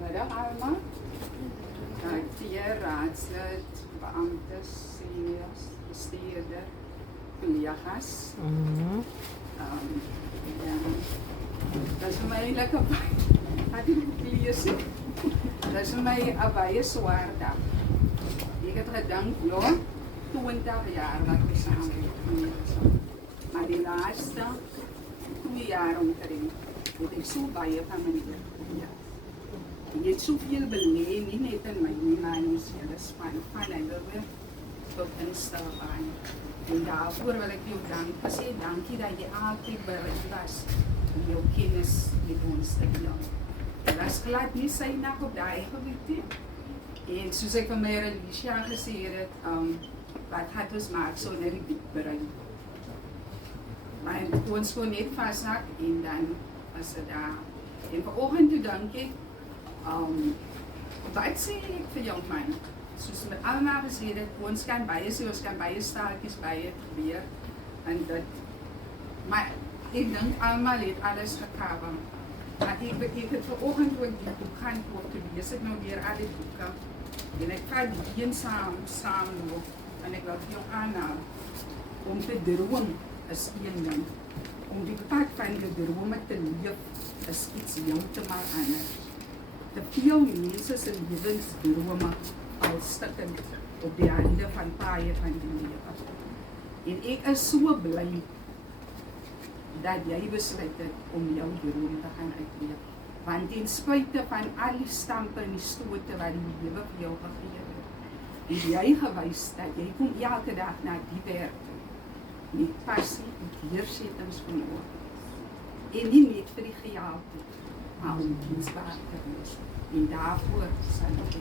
Middag Alma. Directeur, raadslid, beamptes, seniors, bestuurder, collega's. Dat is vir my eintlik 'n dat is vir my 'n baie swaar dag. Ek het gedink, ja, 20 jaar dat ek saam is. Maar die laaste 2 jaar omtrent het ek so baie van my lewe geleer. Jy het soveel belê, nie net in my nie, maar in ons hele span van Heidelberg tot in Stilbaai. En daarvoor wil ek jou sê dankie dat jy altyd bereid was om jou kennis met ons te deel. Dit was glad nie sy nag op daai gebied nie. En soos ek van my Alicia gesê het, wat gaat ons maak sonder die bietbrein. Maar ons kon net vashak en dan was dit daar. En vanoggend toe dink ek, wat sê ek vir jou man? Soos met almal gesê het, ons kan baie sê, ons kan baie staartjies baie gebeur. En dit, maar ek dink almal het alles gekaber. Maar ek het vanoggend ook die boek gaan koop, toe lees ek nou weer al die boeke. En ek ga die een saam loop. En ek wil vir jou aanhaal, om te droom is een ding. Om die pad van die drome te leef is iets heeltemal anders. Te veel mense se lewensdrome al stikkend op die hande van paaie van die lewe. En ek is so bly dat jy besluit het om jou droom te gaan uitleef. Want ten spyte van al die stampe en die stote wat die lewe vir jou gegee het, het jy gewys dat jy kom elke dag na die werk toe, met passie en deursettings van oor. En nie net vir die geld toe, maar om diensbaar te wees. En daarvoor sal ek